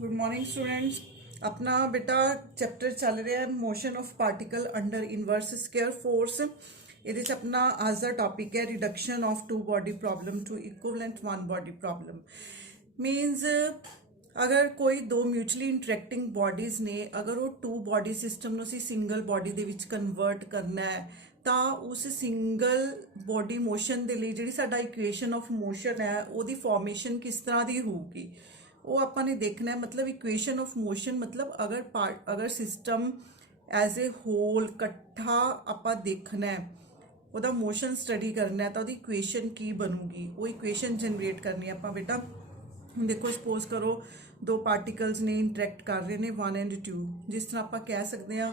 Good morning students. अपना बेटा chapter चल रहा है motion of particle under inverse square force. ये अपना आज का टॉपिक है reduction of two body problem to equivalent one body problem. Means अगर कोई दो म्यूचुअली इंटरैक्टिंग बॉडीज ने अगर वो टू बॉडी सिस्टम ਨੂੰ ਅਸੀਂ ਸਿੰਗਲ ਬॉडी ਦੇ ਵਿੱਚ ਕਨਵਰਟ ਕਰਨਾ ਹੈ ਤਾਂ ਉਸ ਸਿੰਗਲ ਬॉडी ਮੋਸ਼ਨ ਦੇ ਲਈ ਜਿਹੜੀ ਸਾਡਾ ਇਕੁਏਸ਼ਨ ਆਫ ਮੋਸ਼ਨ ਹੈ ਉਹਦੀ ਫਾਰਮੇਸ਼ਨ ਕਿਸ ਤਰ੍ਹਾਂ ਦੀ ਹੋਊਗੀ वो ਆਪਾਂ ने देखना है। मतलब इक्वेशन ऑफ मोशन मतलब अगर सिस्टम एज ए होल कट्ठा ਆਪਾਂ देखना है ਉਹਦਾ मोशन स्टडी करना है तो ਉਹਦੀ इक्वेशन की बनूगी वो इक्वेशन जनरेट करनी है ਆਪਾਂ बेटा। देखो सपोज करो दो पार्टिकल्स ने इंटरैक्ट कर रहे हैं 1 एंड 2 जिस तरह आप कह सकते हैं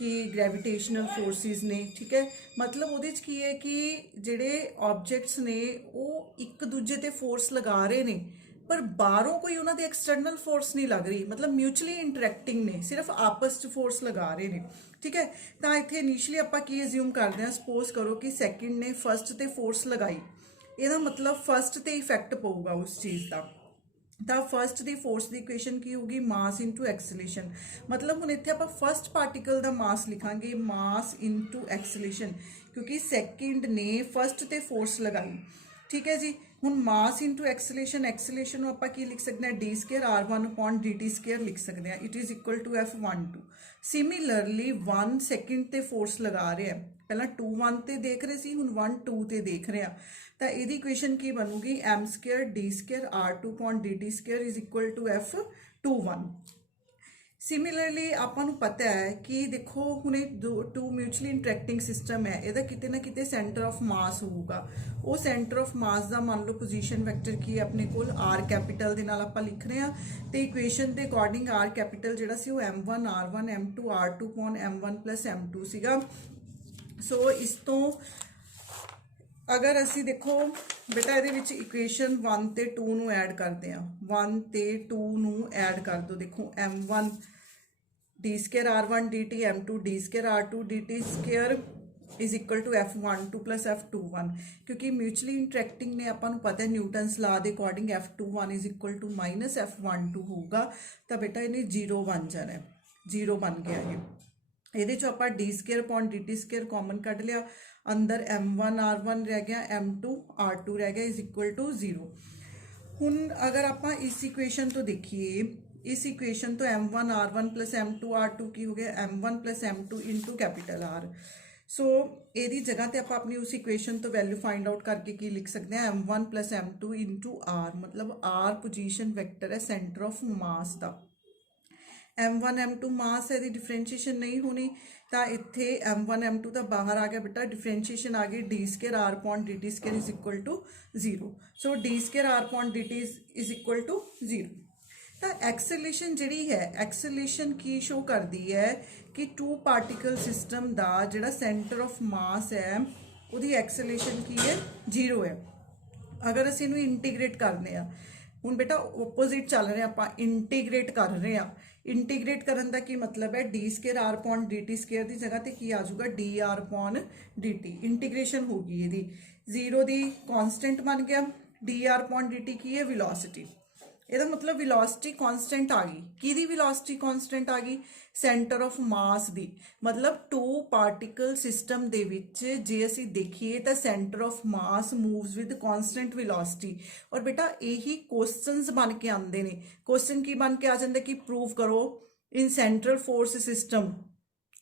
कि ग्रेविटेशनल फोर्सिस ने, ठीक है। मतलब ਉਹਦੇ ਚ ਕੀ ਹੈ कि ਜਿਹੜੇ ऑब्जेक्ट्स ने वो एक दूजे ते फोर्स लगा रहे ने पर बाहरों कोई उन्होंने एक्सटर्नल फोर्स नहीं लग रही, मतलब म्यूचुअली इंटरैक्टिंग ने, सिर्फ आपस च फोर्स लगा रहे हैं, ठीक है। तो इतने इनिशली आप एज्यूम करते हैं सपोज करो कि सैकेंड ने फस्ट ते फोर्स लगाई, यदा मतलब फस्ट ते इफेक्ट पऊगा उस चीज़ का। तो फस्ट की फोर्स की इक्वेशन की होगी मास इंटू एक्सीलेशन। मतलब हुण इत्थे आपां फस्ट पार्टिकल का मास लिखांगे मास इंटू एक्सीलेशन क्योंकि सैकेंड ने फस्ट ते फोर्स लगाई, ठीक है जी। हुण मास इंटू एक्सीलेशन एक्सीलेशन आप लिख सकते हैं d square R1 upon dt square लिख सकते हैं। It is equal to F12। Similarly 1 second ते फोर्स लगा रहे हैं, पहला 2 1 ते देख रहे सी, हुण 1 2 ते देख रहे हैं। तो यदी इक्वेशन की बनूगी m square d square R2 upon dt square is equal to F21। Similarly आपको पता है कि देखो हुणे टू म्यूचुअली इंटरैक्टिंग सिस्टम है, यदा किते ना किते सेंटर ऑफ मास होगा। वो सेंटर ऑफ मास का मान लो पोजीशन वैक्टर की अपने को आर कैपिटल के नाल आपां लिख रहे हैं। तो इक्वेशन के अकॉर्डिंग आर कैपिटल जिहड़ा सी वो M1 R1 M2 R2 upon M1 plus M2 सीगा। सो इस तो अगर असी देखो बेटा ये इक्वेशन 1 ते 2 नूं ऐड करते हैं, 1 ते 2 नूं ऐड कर दो। देखो M1 d square R1 dt M2 d square R2 dt square is equal to F12 plus F21 क्योंकि म्यूचुअली इंटरैक्टिंग ने आपां नूं पता है न्यूटन्स लॉ के according F21 is equal to minus F12 होगा। तो बेटा इन्हें 0 बन जाना है, 0 बन गया ये आप D square upon dt square common कढ़ लिया, अंदर M1 R1 रह गया M2 R2 रह गया इज इक्वल टू 0। हुण अगर आप इस इक्वेशन तो देखिए इस इक्वेशन तो M1 R1 plus M2 R2 की हो गया M1 plus M2 into capital R। सो यदी जगह ते आप अपनी उस इक्वेशन तो वैल्यू फाइंड आउट करके की लिख सकते हैं M1 plus M2 into R। मतलब R पोजीशन वैक्टर है सेंटर ऑफ मास का। M1 M2 मास है, डिफरेंशिएशन नहीं होनी तो इत्थे M1 M2 तो बाहर आ गया बेटा, डिफरेंशिएशन आ गई d square R upon dt square is equal to 0। So d square R upon dt is equal to 0। तो एक्सेलेशन जी है एक्सेलेशन की शो करती है कि टू पार्टिकल सिस्टम का जोड़ा सेंटर ऑफ मास है उसकी एक्सेलेशन की है 0 है। अगर असी इनू इंटीग्रेट करने हुण बेटा ओपोजिट चल रहे हैं, आप इंटीग्रेट कर रहे हैं। इंटीग्रेट करने का की मतलब है D square R upon dt square की जगह पर की आ जाऊगा D R upon dt। Integration होगी ये 0 की कॉन्सटेंट बन गया, डी R अपॉन dt की है विलोसिटी। ਇਹਦਾ मतलब विलोसिटी कॉन्सटेंट आ गई, किहदी विलोसिटी कॉन्सटेंट आ गई सेंटर ऑफ मास दी। मतलब टू पार्टिकल सिस्टम दे विच जे असी देखिए तो centre of mass moves with constant velocity. और बेटा यही क्वेश्चंस बन के आते हैं। क्वेश्चन की बन के आ जाता कि प्रूव करो in central force system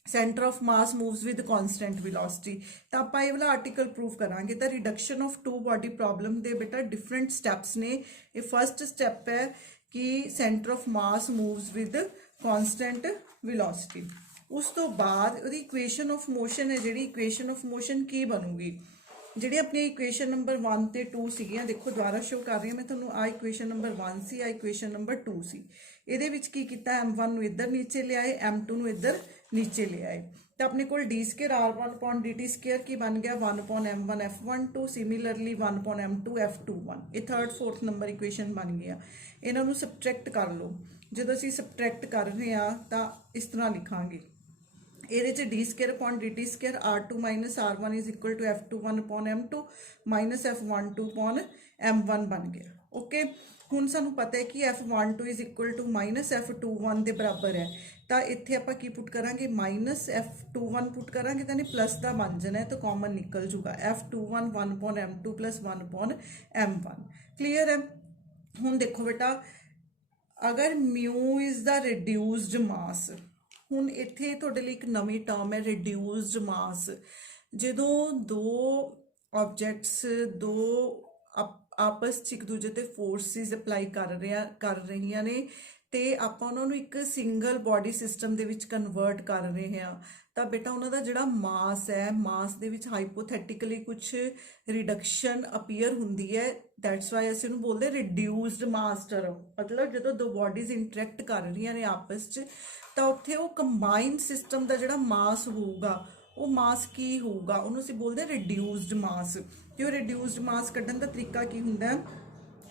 centre of mass moves with constant velocity. तो आप ये वाला आर्टिकल प्रूव करांगे। तो reduction of two body problem दे बेटा डिफरेंट स्टैप्स ने। ये फर्स्ट स्टैप है कि centre of mass moves with constant velocity. उस तो बाद वो इक्वेशन ऑफ मोशन है, जी इक्वेशन ऑफ मोशन की बनूगी जी अपनी इक्वेशन नंबर 1 ते 2 सीगियां। देखो दोबारा शो कर रही हूँ मैं तुहानूं, आ इक्वेशन नंबर 1 सी, आ इक्वेशन नंबर 2 सी। ये की किया M1 नूं इधर नीचे ले आए, M2 नूं इधर नीचे ले आए। तो अपने को D square R1 upon dt square की बन गया 1 upon M1 F12। Similarly 1 upon M2 F21। ये 3rd 4th नंबर इक्वेशन बन गया। इन्हों सबट्रैक्ट कर लो, जो असीं सबट्रैक्ट कर रहे हैं तो इस तरह लिखांगे ये d square upon dt square R2 minus R1 is equal to F21 upon M2 minus F12 upon M1 बन गया। ओके हुण सानू पता है कि F12 is equal to minus F21 के बराबर है, तो इत्थे आपां की पुट करांगे माइनस F21 पुट करांगे तो प्लस का बन जाना है, तो कॉमन निकल जूगा F21 1/m2 plus 1/m1। Clear है। हुण देखो बेटा अगर म्यू इज़ द रिड्यूस्ड मास, हुण इत्थे तुहाडे लई एक नवीं टर्म है रिड्यूस्ड मास। जदों दो ऑब्जेक्ट्स दो आपस च एक दूजे ते फोर्सिस अप्लाई कर रही ने ते आपां उन्हां नूं एक single body system they which convert कर रहे हैं, तो बेटा उन्हां दा जिहड़ा मास है मास दे विच हाइपोथेटिकली कुछ रिडक्शन अपीयर हुंदी है, दैट्स वाई असीं उहनूं बोलदे रिड्यूस्ड मास टर्म। मतलब जदों दो बॉडीज इंटरैक्ट कर रही ने आपस च तो उत्थे वो कंबाइंड सिस्टम का जिहड़ा मास होऊगा वो मास की होऊगा उहनूं असीं बोलदे रिड्यूस्ड मास। ते वो रिड्यूस्ड मास कड्ढण दा तरीका की हुंदा है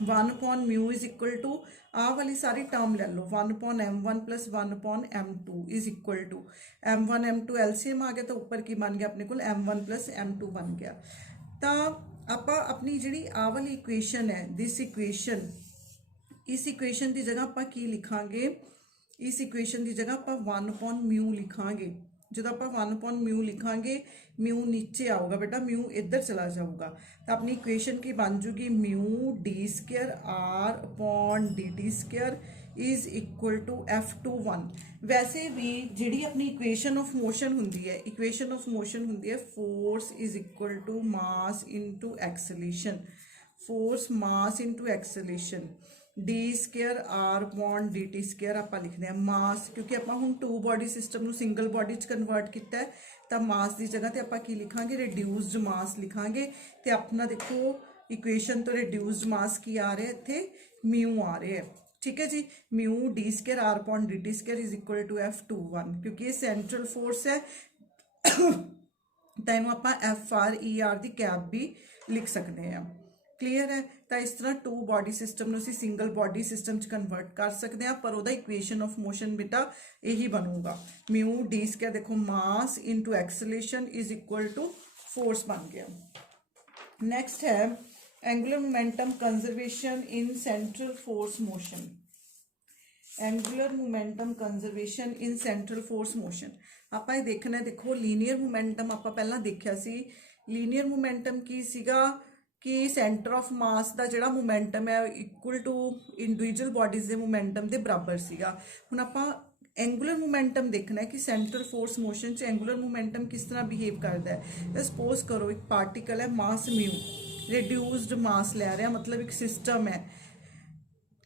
1/μ इज इक्वल टू आ वाली सारी टर्म ले लो 1/m1 plus 1/m2 is equal to m1 m2 LCM आ गया, तो ऊपर की बन गया अपने को m1 प्लस m2 बन गया। तो आप अपनी जी आ वाली इक्वेशन है दिस इक्वेशन, इस इक्वेशन की जगह आप की लिखांगे, इस इक्वेशन की जगह आप 1/μ लिखांगे। जो आप 1/μ लिखांगे म्यू नीचे आऊगा बेटा, म्यू इधर चला जाऊगा, तो अपनी इक्वेशन की बन जूगी mu d² r/dt² is equal to F21। वैसे भी जी अपनी इक्वेशन ऑफ मोशन होंगी है, इक्वेशन ऑफ मोशन होंगी है force is equal to mass into acceleration, force mass into acceleration d² r/dt² आप लिखते हैं मास, क्योंकि आप हम टू बॉडी सिस्टम में सिंगल बॉडी च कन्वर्ट किया है, तो मास की जगह तो आप लिखांगे रिड्यूस्ड मास लिखांगे। तो अपना देखो इक्वेशन तो रिड्यूस्ड मास की आ रहा है, इत्थे म्यू आ रहा है, ठीक है जी। Mu d² r/dt² is equal to F21, क्योंकि ये सेंट्रल फोर्स है तो इनू आप FR की कैप भी लिख सकते हैं। क्लीयर है। तो इस तरह टू बॉडी सिस्टम में सिंगल बॉडी सिस्टम च कन्वर्ट कर सकते हैं, पर वह इक्वेशन ऑफ मोशन बेटा यही बनूगा म्यू d² देखो mass into acceleration is equal to force बन गया। नेक्स्ट है angular momentum conservation in central force motion, angular momentum conservation in central force motion. आप ये देखना है, देखो लीनियर मोमेंटम आप पहला देखा सी, लीनियर मोमेंटम की सीगा कि सेंटर ऑफ मास का जिहड़ा मोमेंटम है इक्वल टू इंडिविजुअल बॉडीज के मोमेंटम के बराबर सीगा। हुण आपां एंगुलर मोमेंटम देखना है कि सेंट्रल फोर्स मोशन च एंगुलर मोमेंटम किस तरह बिहेव करता है। सपोज करो एक पार्टिकल है मास म्यू, रिड्यूस्ड मास लै रहा, मतलब एक सिस्टम है।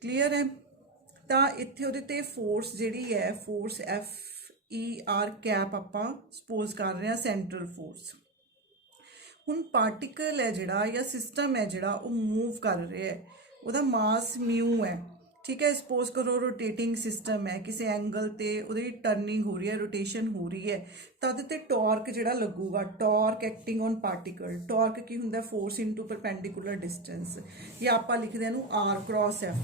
क्लीयर है। तो इत्थे उहदे ते फोर्स जिहड़ी है फोर्स FER कैप आपां सपोज कर रहे हैं सेंट्रल फोर्स। हुण पार्टिकल है जिहड़ा या सिस्टम है जिहड़ा वो मूव कर रहा है, उहदा मास म्यू है, ठीक है। सपोज करो रोटेटिंग सिस्टम है, किसी एंगल ते उहदी टर्निंग हो रही है, रोटेशन हो रही है, तो उहदे ते टॉर्क जिहड़ा लगूगा, torque acting on particle. Torque की हुंदा फोर्स इंटू परपेंडिकुलर डिस्टेंस, या आपां लिखदे इहनूं R×F,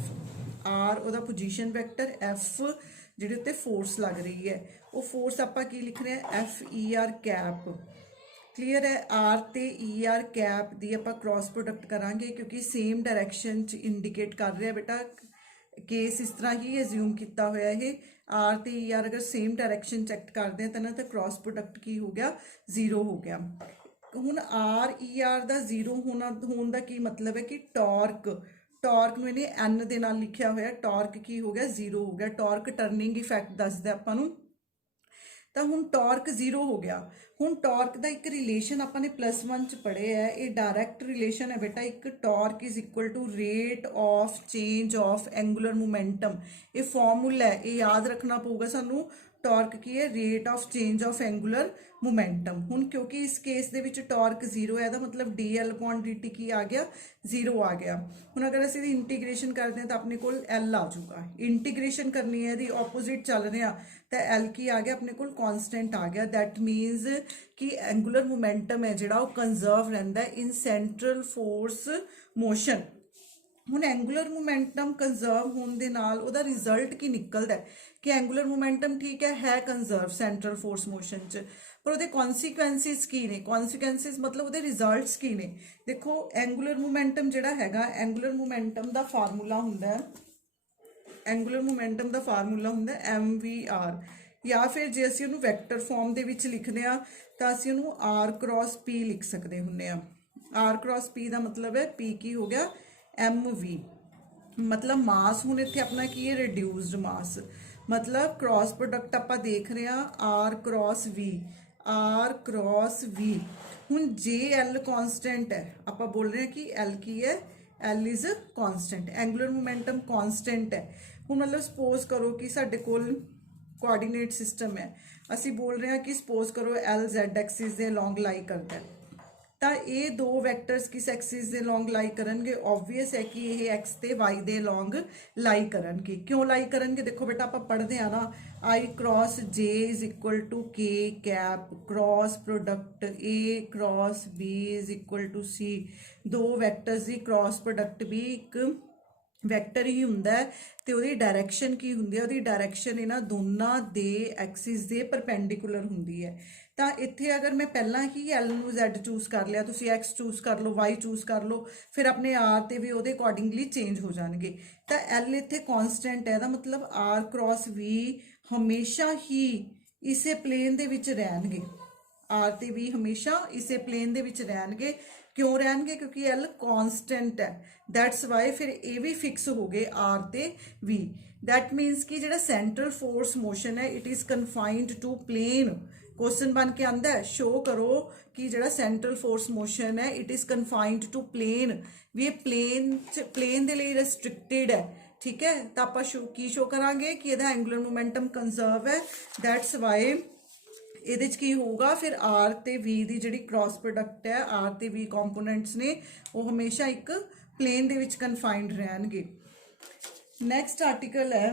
R उहदा पोजीशन वैक्टर, F जिहदे उत्ते फोर्स लग रही है, वो फोर्स आपां की लिख रहे हैं FER कैप। क्लीयर है। आर ते ER कैप दी आपां क्रॉस प्रोडक्ट करांगे, क्योंकि सेम डायरैक्शन च इंडिकेट कर रहा है बेटा, केस इस तरह ही एज्यूम किया हुआ है। आर ते ER अगर सेम डायरैक्शन चैक करते हैं तो ना तो क्रॉस प्रोडक्ट की हो गया, जीरो हो गया। हुण RER का जीरो होने का की मतलब है कि टॉर्क में इन्हें N दे नाल लिखिया होया, टॉर्क की हो गया जीरो हो गया। टॉर्क टर्निंग इफैक्ट दसदा आपां नूं, तो हुण टॉर्क जीरो हो गया। हुण टॉर्क का एक रिलेशन आपने +1 च पढ़े है, ये डायरैक्ट रिलेशन है बेटा, एक torque is equal to rate of change of angular momentum. ये फॉर्मूला है, ये याद रखना पऊगा सानू। टॉर्क की है rate of change of angular momentum. हुण क्योंकि इस केस दे विच टॉर्क जीरो है, तो मतलब dL/dt की आ गया, जीरो आ गया। हुण अगर असीं इंटीग्रेशन करते हैं तो अपने को L आ जाऊगा। इंटीग्रेशन करनी है, दी ऑपोजिट चल रहे हैं, तो L की आ गया अपने को कॉन्सटेंट आ गया। दैट मीनस कि एंगुलर मोमेंटम है जिहड़ा वो कंजर्व रहिंदा इन सेंट्रल फोर्स मोशन। ਹੁਣ ਐਂਗੂਲਰ ਮੋਮੈਂਟਮ ਕੰਜ਼ਰਵ ਹੋਣ ਦੇ ਨਾਲ ਉਹਦਾ ਰਿਜ਼ਲਟ ਕੀ ਨਿਕਲਦਾ ਕਿ ਐਂਗੂਲਰ ਮੋਮੈਂਟਮ ਠੀਕ ਹੈ ਕੰਜ਼ਰਵ ਸੈਂਟਰਲ ਫੋਰਸ ਮੋਸ਼ਨ 'ਚ, ਪਰ ਉਹਦੇ ਕੌਨਸੀਕੁਐਂਸਿਸ ਕੀ ਨੇ? ਕੌਨਸੀਕੁਐਂਸਿਸ ਮਤਲਬ ਉਹਦੇ ਰਿਜ਼ਲਟਸ ਕੀ ਨੇ? ਦੇਖੋ ਐਂਗੂਲਰ ਮੋਮੈਂਟਮ ਜਿਹੜਾ ਹੈਗਾ, ਐਂਗੂਲਰ ਮੋਮੈਂਟਮ ਦਾ ਫਾਰਮੂਲਾ ਹੁੰਦਾ ਹੈ, ਐਂਗੂਲਰ ਮੋਮੈਂਟਮ ਦਾ ਫਾਰਮੂਲਾ ਹੁੰਦਾ mvr, ਜਾਂ ਫਿਰ ਜੇ ਅਸੀਂ ਉਹਨੂੰ ਵੈਕਟਰ ਫਾਰਮ ਦੇ ਵਿੱਚ ਲਿਖਦੇ ਆ ਤਾਂ ਅਸੀਂ ਉਹਨੂੰ r ਕ੍ਰੋਸ p ਲਿਖ ਸਕਦੇ ਹੁੰਦੇ ਆ। r ਕ੍ਰੋਸ p ਦਾ ਮਤਲਬ ਹੈ p ਕੀ ਹੋ ਗਿਆ mv, ਮਤਲਬ ਮਾਸ ਹੁਣ ਇੱਥੇ ਆਪਣਾ ਕੀ ਹੈ ਰਿਡਿਊਸਡ ਮਾਸ, ਮਤਲਬ ਕ੍ਰੋਸ ਪ੍ਰੋਡਕਟ ਆਪਾਂ ਦੇਖ ਰਹੇ ਆ r cross v, r cross v। ਹੁਣ ਜੇ l ਕਾਂਸਟੈਂਟ ਹੈ, ਆਪਾਂ ਬੋਲ ਰਹੇ ਹਾਂ ਕਿ l ਕੀ ਹੈ, l is constant, angular momentum constant ਹੈ। ਹੁਣ ਮਤਲਬ ਸਪੋਜ਼ ਕਰੋ ਕਿ ਸਾਡੇ ਕੋਲ ਕੋਆਰਡੀਨੇਟ ਸਿਸਟਮ ਹੈ, ਅਸੀਂ ਬੋਲ ਰਹੇ ਹਾਂ ਕਿ ਸਪੋਜ਼ ਕਰੋ l z ਐਕਸਿਸ ਦੇ ਅਲੋਂਗ ਲਾਈ ਕਰਦਾ ਹੈ, ਤਾਂ ਇਹ ਦੋ ਵੈਕਟਰਸ ਕਿਸ ਐਕਸਿਸ ਦੇ ਅਲੋਂਗ ਲਾਈ ਕਰਨਗੇ? ਓਬਵੀਅਸ ਹੈ ਕਿ ਇਹ x ਤੇ y ਦੇ ਅਲੋਂਗ ਲਾਈ ਕਰਨਗੇ। ਕਿਉਂ ਲਾਈ ਕਰਨਗੇ? ਦੇਖੋ ਬੇਟਾ ਆਪਾਂ ਪੜ੍ਹਦੇ ਆ ਨਾ I cross j is equal to k cap cross product a cross b is equal to c, ਦੋ ਵੈਕਟਰਸ ਦੀ ਕ੍ਰੋਸ ਪ੍ਰੋਡਕਟ ਵੀ ਇੱਕ ਵੈਕਟਰ ਹੀ ਹੁੰਦਾ ਹੈ ਤੇ ਉਹਦੀ ਡਾਇਰੈਕਸ਼ਨ ਕੀ ਹੁੰਦੀ ਹੈ? ਉਹਦੀ ਡਾਇਰੈਕਸ਼ਨ ਇਹਨਾਂ ਦੋਨਾਂ ਦੇ ਐਕਸਿਸ ਦੇ ਪਰਪੈਂਡੀਕੂਲਰ ਹੁੰਦੀ ਹੈ। ਤਾਂ ਇੱਥੇ ਅਗਰ ਮੈਂ ਪਹਿਲਾਂ ਹੀ l ਨੂੰ z ਚੂਜ਼ ਕਰ ਲਿਆ, ਤੁਸੀਂ x ਚੂਜ਼ ਕਰ ਲਓ, y ਚੂਜ਼ ਕਰ ਲਓ, ਫਿਰ ਆਪਣੇ r ਤੇ ਵੀ ਉਹਦੇ ਅਕੋਰਡਿੰਗਲੀ ਚੇਂਜ ਹੋ ਜਾਣਗੇ। ਤਾਂ l ਇੱਥੇ ਕਾਂਸਟੈਂਟ ਹੈ, ਇਹਦਾ ਮਤਲਬ r ਕ੍ਰੋਸ v ਹਮੇਸ਼ਾ ਹੀ ਇਸੇ ਪਲੇਨ ਦੇ ਵਿੱਚ ਰਹਿਣਗੇ, r ਤੇ v ਹਮੇਸ਼ਾ ਇਸੇ ਪਲੇਨ ਦੇ ਵਿੱਚ ਰਹਿਣਗੇ। ਕਿਉਂ ਰਹਿਣਗੇ? ਕਿਉਂਕਿ l ਕਾਂਸਟੈਂਟ ਹੈ, ਦੈਟਸ ਵਾਈ ਫਿਰ ਇਹ ਵੀ ਫਿਕਸ ਹੋ ਗਏ r ਤੇ v। ਦੈਟ ਮੀਨਸ ਕਿ ਜਿਹੜਾ ਸੈਂਟਰਲ ਫੋਰਸ ਮੋਸ਼ਨ ਹੈ it is confined to plane. Question बन के आंदा है शो करो कि ਜਿਹੜਾ ਸੈਂਟਰਲ ਫੋਰਸ ਮੋਸ਼ਨ ਹੈ it is confined to plane, ਵੀ ਇਹ ਪਲੇਨ ਦੇ ਲਈ ਰੈਸਟ੍ਰਿਕਟਿਡ ਹੈ, ਠੀਕ ਹੈ। ਤਾਂ ਆਪਾਂ ਕੀ ਸ਼ੋ ਕਰਾਂਗੇ ਕਿ ਇਹਦਾ ਐਂਗੂਲਰ ਮੋਮੈਂਟਮ ਕੰਜ਼ਰਵ ਹੈ, ਦੈਟਸ ਵਾਈ ਇਹਦੇ 'ਚ ਕੀ ਹੋਊਗਾ ਫਿਰ r ਤੇ v ਦੀ ਜਿਹੜੀ ਕ੍ਰਾਸ ਪ੍ਰੋਡਕਟ ਹੈ, r ਤੇ v ਕੰਪੋਨੈਂਟਸ ਨੇ ਉਹ ਹਮੇਸ਼ਾ ਇੱਕ ਪਲੇਨ ਦੇ ਵਿੱਚ ਕਨਫਾਈਨਡ ਰਹਿਣਗੇ। ਨੈਕਸਟ ਆਰਟੀਕਲ ਹੈ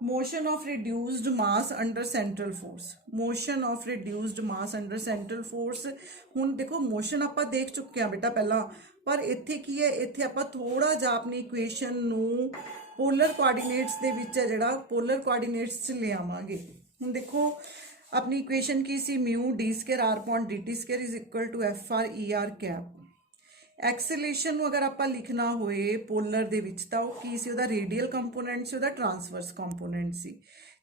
motion of reduced mass under central force, motion of reduced mass under central force। ਹੁਣ ਦੇਖੋ motion ਆਪਾਂ ਦੇਖ ਚੁੱਕੇ ਹਾਂ ਬੇਟਾ ਪਹਿਲਾਂ, ਪਰ ਇੱਥੇ ਕੀ ਹੈ, ਇੱਥੇ ਆਪਾਂ ਥੋੜਾ ਜਿਹਾ ਆਪਣੀ ਇਕੁਏਸ਼ਨ ਨੂੰ ਪੋਲਰ ਕੋਆਰਡੀਨੇਟਸ ਦੇ ਵਿੱਚ ਹੈ ਜਿਹੜਾ ਪੋਲਰ ਕੋਆਰਡੀਨੇਟਸ 'ਚ ਲਿਆਵਾਂਗੇ। ਹੁਣ ਦੇਖੋ ਆਪਣੀ ਇਕੁਏਸ਼ਨ ਕੀ ਸੀ, mu D square R point D T square is equal to F R E R cap. Acceleration ਨੂੰ ਅਗਰ ਆਪਾਂ ਲਿਖਣਾ ਹੋਏ ਪੋਲਰ ਦੇ ਵਿੱਚ ਤਾਂ ਉਹ ਕੀ ਸੀ, ਉਹਦਾ ਰੇਡੀਅਲ ਕੰਪੋਨੈਂਟ ਸੀ, ਉਹਦਾ ਟਰਾਂਸਵਰਸ ਕੰਪੋਨੈਂਟ ਸੀ।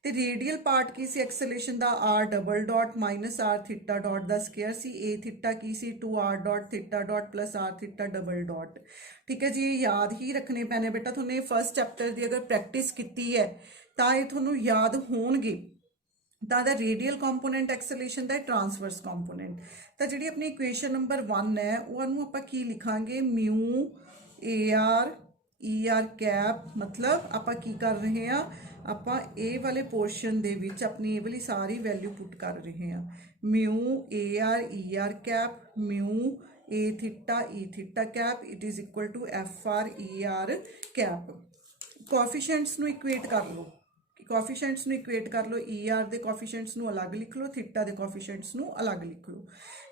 ਤੇ radial part Ki C acceleration the, r double dot minus r theta dot the square C, a theta Ki C 2r dot theta dot plus r theta double dot. ਠੀਕ ਹੈ ਜੀ, ਇਹ ਯਾਦ ਹੀ ਰੱਖਣੇ ਪੈਣੇ ਬੇਟਾ, ਤੁਹਾਨੂੰ ਫਸਟ ਚੈਪਟਰ ਦੀ ਅਗਰ ਪ੍ਰੈਕਟਿਸ ਕੀਤੀ ਹੈ ਤਾਂ ਇਹ ਤੁਹਾਨੂੰ ਯਾਦ ਹੋਣਗੇ। ਤਾਂ ਦਾ ਰੇਡੀਅਲ ਕੰਪੋਨੈਂਟ ਐਕਸਲੇਸ਼ਨ ਦਾ ਟਰਾਂਸਵਰਸ ਕੰਪੋਨੈਂਟ। ਤਾਂ ਜਿਹੜੀ ਆਪਣੀ ਇਕੁਏਸ਼ਨ ਨੰਬਰ 1 ਹੈ ਉਹਨੂੰ ਆਪਾਂ ਕੀ ਲਿਖਾਂਗੇ, mu A R E R cap, ਮਤਲਬ ਆਪਾਂ ਕੀ ਕਰ ਰਹੇ ਹਾਂ, ਆਪਾਂ ਇਹ ਵਾਲੇ ਪੋਰਸ਼ਨ ਦੇ ਵਿੱਚ ਆਪਣੀ ਇਹ ਵਾਲੀ ਸਾਰੀ ਵੈਲਿਊ ਪੁੱਟ ਕਰ ਰਹੇ ਹਾਂ, mu A R E R cap mu A theta E theta cap it is equal to F R E R cap. Coefficients ਨੂੰ ਇਕੁਏਟ ਕਰ ਲਓ, ਕੋਐਫੀਸ਼ੀਐਂਟਸ ਨੂੰ ਇਕੁਏਟ ਕਰ ਲਓ, ਈ ਆਰ ਦੇ ਕੋਐਫੀਸ਼ੀਐਂਟਸ ਨੂੰ ਅਲੱਗ ਲਿਖ ਲਓ, ਥੀਟਾ ਦੇ ਕੋਐਫੀਸ਼ੀਐਂਟਸ ਨੂੰ ਅਲੱਗ ਲਿਖ ਲਓ।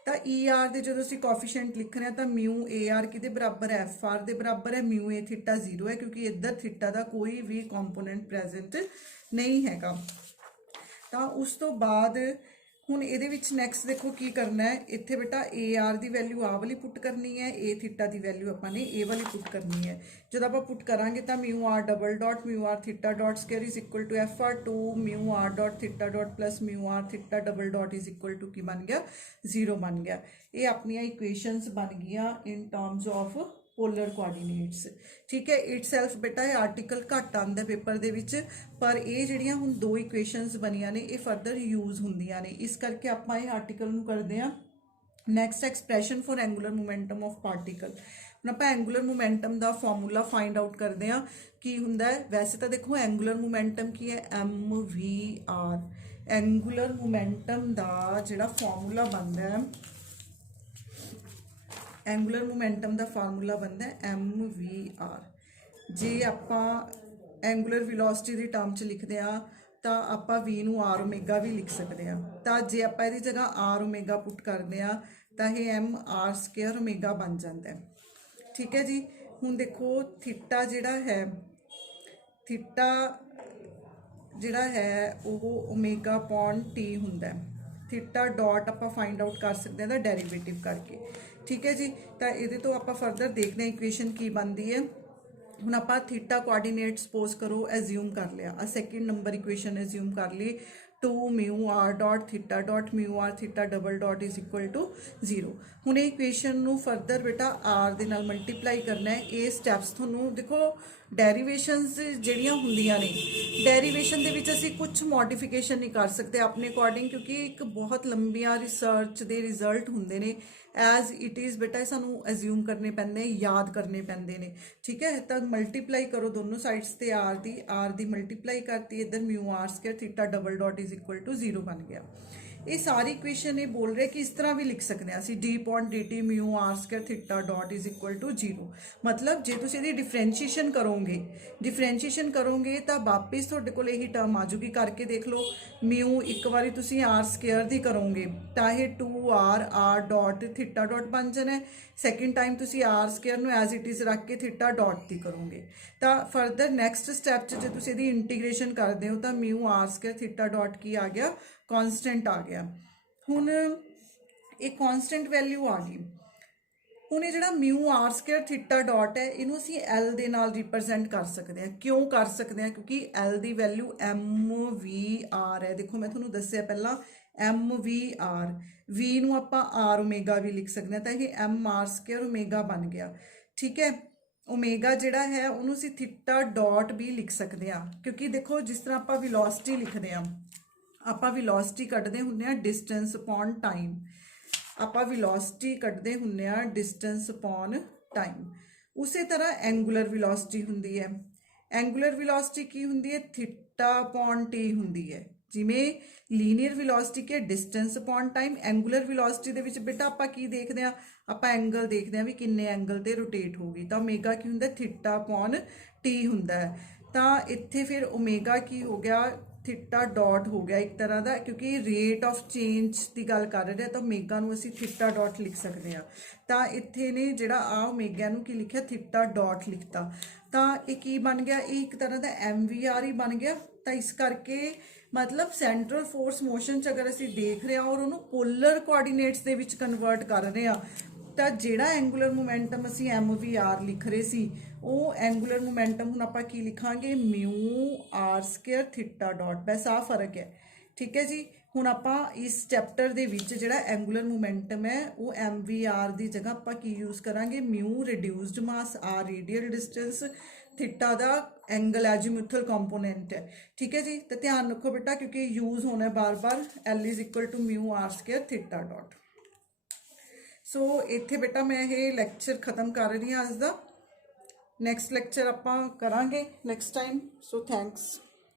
ਤਾਂ ਈ ਆਰ ਦੇ ਜਦੋਂ ਅਸੀਂ ਕੋਐਫੀਸ਼ੀਐਂਟ ਲਿਖ ਰਹੇ ਹਾਂ ਤਾਂ ਮਿਊ ਏ ਆਰ ਕਿਹਦੇ ਬਰਾਬਰ ਹੈ, ਐਫ ਆਰ ਦੇ ਬਰਾਬਰ ਹੈ, ਮਿਊ ਏ ਥੀਟਾ 0 ਹੈ ਕਿਉਂਕਿ ਇੱਧਰ ਥੀਟਾ ਦਾ ਕੋਈ ਵੀ ਕੰਪੋਨੈਂਟ ਪ੍ਰੈਜ਼ੈਂਟ ਨਹੀਂ ਹੈਗਾ। ਤਾਂ ਉਸ ਤੋਂ ਬਾਅਦ ਹੁਣ ਇਹਦੇ ਵਿੱਚ ਨੈਕਸਟ ਦੇਖੋ ਕੀ ਕਰਨਾ ਹੈ, ਇੱਥੇ ਬੇਟਾ ਏ ਆਰ ਦੀ ਵੈਲਿਊ ਆਹ ਵਾਲੀ ਪੁੱਟ ਕਰਨੀ ਹੈ, ਏ ਥੀਟਾ ਦੀ ਵੈਲਿਊ ਆਪਾਂ ਨੇ ਇਹ ਵਾਲੀ ਪੁੱਟ ਕਰਨੀ ਹੈ। ਜਦੋਂ ਆਪਾਂ ਪੁੱਟ ਕਰਾਂਗੇ ਤਾਂ mu R double dot mu R theta dot square is equal to F R 2 mu R dot theta dot plus mu R theta double dot is equal to ਕੀ ਬਣ ਗਿਆ, 0 ਬਣ ਗਿਆ। ਇਹ ਆਪਣੀਆਂ ਇਕੁਏਸ਼ਨਸ ਬਣ ਗਈਆਂ ਇਨ ਟਰਮਸ ਆਫ पोलर कोआर्डीनेट्स। ठीक है, इटसेल्फ बेटा ये आर्टिकल घट आंदा पेपर दे विच, पर ये जिहड़ियां हुण दो इक्वेशनस बनियां ने ये फर्दर यूज हुंदियां ने, इस करके आपां ये आर्टिकल नूं करदे हां next expression for angular momentum of particle. हुण आपां एंगूलर मोमेंटम दा फॉर्मूला फाइंड आउट करदे हां की हुंदा है। वैसे तो देखो एंगूलर मोमेंटम की है MVR, एंगूलर मोमेंटम दा जिहड़ा फॉर्मूला बनदा है एंगूलर मोमेंटम का फार्मूला बनता है MVR। जे आपां एंगूलर वेलोसिटी की टर्म च लिखते हैं तो आप V नूं R ओमेगा भी लिख सकते हैं। तो जे आप इहदी जगह R ओमेगा पुट करते हैं तो यह M R स्क्वायर ओमेगा बन जाता है। ठीक है जी। हुण देखो थीटा जिहड़ा है, थीटा जिहड़ा है वो ओमेगा अपॉन टी हुंदा है। थीटा डॉट आपां फाइंड आउट कर सकते हैं डेरीवेटिव करके, ठीक है जी। तो ये तो आपां फरदर देखते हैं इक्वेशन की बनती है। ਹੁਣ ਆਪਾਂ थीटा कोआर्डीनेट सपोज करो एज्यूम कर लिया, सैकेंड नंबर इक्वेशन एज्यूम कर ली 2 mu r dot theta dot mu r theta double dot is equal to 0। ਹੁਣ ਇਹ ਇਕੁਏਸ਼ਨ ਨੂੰ ਫਰਦਰ ਬੇਟਾ ਆਰ ਦੇ ਨਾਲ ਮਲਟੀਪਲਾਈ ਕਰਨਾ ਹੈ। ਇਹ ਸਟੈਪਸ ਤੁਹਾਨੂੰ ਦੇਖੋ ਡੈਰੀਵੇਸ਼ਨਸ ਜਿਹੜੀਆਂ ਹੁੰਦੀਆਂ ਨੇ, ਡੈਰੀਵੇਸ਼ਨ ਦੇ ਵਿੱਚ ਅਸੀਂ ਕੁਝ ਮੋਡੀਫਿਕੇਸ਼ਨ ਨਹੀਂ ਕਰ ਸਕਦੇ ਆਪਣੇ ਅਕੋਰਡਿੰਗ, ਕਿਉਂਕਿ ਇੱਕ ਬਹੁਤ ਲੰਬੀਆਂ ਰਿਸਰਚ ਦੇ ਰਿਜ਼ਲਟ ਹੁੰਦੇ ਨੇ। ਐਜ਼ ਇਟ ਇਜ਼ ਬੇਟਾ ਸਾਨੂੰ ਐਜ਼ਿਊਮ ਕਰਨੇ ਪੈਂਦੇ, ਯਾਦ ਕਰਨੇ ਪੈਂਦੇ ਨੇ, ਠੀਕ ਹੈ। ਤਾਂ ਮਲਟੀਪਲਾਈ ਕਰੋ ਦੋਨੋਂ ਸਾਈਡਸ ਤੇ ਆਰ ਦੀ ਮਲਟੀਪਲਾਈ ਕਰਤੀ, ਇੱਧਰ mu R square theta double dot is equal to 0 बन गया। ये सारी इक्वेशन ये बोल रहे कि इस तरह भी लिख सकते हैं ਅਸੀਂ d point d t mu are square theta dot is equal to 0। मतलब जे तुसीं ਇਹਦੀ डिफरेंशिएशन करोगे ਤਾਂ ਵਾਪਿਸ ਤੁਹਾਡੇ ਕੋਲ ਇਹੀ ਟਰਮ ਆ ਜੂਗੀ। ਕਰਕੇ ਦੇਖ ਲਓ, ਮਿਊ ਇੱਕ ਵਾਰੀ ਤੁਸੀਂ ਆਰ ਸਕੁਅਰ ਦੀ ਕਰੋਗੇ ਤਾਂ ਇਹ 2r r ਡॉट ਥੀਟਾ ਡॉट ਬਣ ਜਾਣਾ। ਸੈਕਿੰਡ ਟਾਈਮ ਤੁਸੀਂ ਆਰ ਸਕੁਅਰ ਨੂੰ ਐਜ਼ ਇਟ ਇਜ਼ ਰੱਖ ਕੇ ਥੀਟਾ ਡॉट ਦੀ ਕਰੋਗੇ ਤਾਂ ਫਰਦਰ ਨੈਕਸਟ ਸਟੈਪ 'ਚ ਜੇ ਤੁਸੀਂ ਇਹਦੀ ਇੰਟੀਗ੍ਰੇਸ਼ਨ ਕਰਦੇ ਹੋ ਤਾਂ ਮਿਊ ਆਰ ਸਕੁਅਰ ਥੀਟਾ ਡॉट ਕੀ ਆ ਗਿਆ, कांस्टेंट आ गया। हुण एक कांस्टेंट वैल्यू आ गई। हुण ये जिहड़ा mu are square theta dot है इनू असीं एल दे नाल रिप्रजेंट कर सकते हैं। क्यों कर सकते हैं? क्योंकि एल दी वैल्यू एम वी आर है। देखो मैं तुहानूं दस्सिया पहला एम वी आर, वी नूं आपां आर ओमेगा भी लिख सकते हैं, तो ये एम आर स्क्वायर ओमेगा बन गया, ठीक है। ओमेगा जिहड़ा है उहनूं असीं थीटा डॉट भी लिख सकते हैं, क्योंकि देखो जिस तरह आपां वेलोसिटी लिखते हैं, ਆਪਾਂ ਵੈਲੋਸਿਟੀ ਕੱਢਦੇ ਹੁੰਦੇ ਆ ਡਿਸਟੈਂਸ ਅਪੋਨ ਟਾਈਮ, ਆਪਾਂ ਵੈਲੋਸਿਟੀ ਕੱਢਦੇ ਹੁੰਦੇ ਆ ਡਿਸਟੈਂਸ ਅਪੋਨ ਟਾਈਮ। ਉਸੇ ਤਰ੍ਹਾਂ ਐਂਗੂਲਰ ਵੈਲੋਸਿਟੀ ਹੁੰਦੀ ਹੈ। ਐਂਗੂਲਰ ਵੈਲੋਸਿਟੀ ਕੀ ਹੁੰਦੀ ਹੈ? ਥੀਟਾ ਅਪੋਨ ਟੀ ਹੁੰਦੀ ਹੈ। ਜਿਵੇਂ ਲੀਨੀਅਰ ਵੈਲੋਸਿਟੀ ਕੀ distance upon time, angular velocity ਦੇ ਵਿੱਚ ਬੇਟਾ ਆਪਾਂ ਕੀ ਦੇਖਦੇ ਆ? ਆਪਾਂ ਐਂਗਲ ਦੇਖਦੇ ਆ ਵੀ ਕਿੰਨੇ ਐਂਗਲ ਤੇ ਰੋਟੇਟ ਹੋਊਗੀ। ਤਾਂ ਓਮੇਗਾ ਕੀ ਹੁੰਦਾ? ਥੀਟਾ ਅਪੋਨ ਟੀ ਹੁੰਦਾ ਹੈ। ਤਾਂ ਇੱਥੇ ਫਿਰ ਓਮੇਗਾ ਕੀ ਹੋ ਗਿਆ? थीटा डॉट हो गया एक तरह का, क्योंकि रेट ऑफ चेंज की गल कर रहे हैं तो ओमेगा नूं असीं थीटा डॉट लिख सकते हैं। तो इत्थे ने जिहड़ा आ ओमेगा नूं की लिखिया थीटा डॉट लिखता, तो ये की बन गया? ये एक तरह का एम वी आर ही बन गया। तो इस करके मतलब सेंट्रल फोर्स मोशन च अगर असीं देख रहे हैं और उन्होंने पोलर कोआर्डीनेट्स दे विच कन्वर्ट कर रहे हैं, तो जिहड़ा एंगूलर मोमेंटम असीं एम वी आर लिख रहे सी ਉਹ ਐਂਗੂਲਰ ਮੋਮੈਂਟਮ ਹੁਣ ਆਪਾਂ ਕੀ ਲਿਖਾਂਗੇ? ਮਿਊ ਆਰ ਸਕੁਅਰ ਥੀਟਾ ਡॉट। ਬਸ ਆ ਫਰਕ ਹੈ, ਠੀਕ ਹੈ ਜੀ। ਹੁਣ ਆਪਾਂ ਇਸ ਚੈਪਟਰ ਦੇ ਵਿੱਚ ਜਿਹੜਾ ਐਂਗੂਲਰ ਮੋਮੈਂਟਮ ਹੈ ਉਹ ਐਮ ਵੀ ਆਰ ਦੀ ਜਗ੍ਹਾ ਆਪਾਂ ਕੀ ਯੂਜ਼ ਕਰਾਂਗੇ? ਮਿਊ ਰਿਡਿਊਸਡ ਮਾਸ, ਆਰ ਰੇਡੀਅਲ डिस्टेंस, थीटा ਦਾ एंगल एजीमुथल कंपोनेंट है, ठीक है जी। तो ध्यान रखो बेटा, क्योंकि यूज होना बार बार L is equal to mu are square theta dot. सो इत्थे बेटा मैं ये लैक्चर खत्म कर रही हाँ अज दा। नैक्सट लैक्चर आपां करांगे नैक्सट टाइम। So thanks.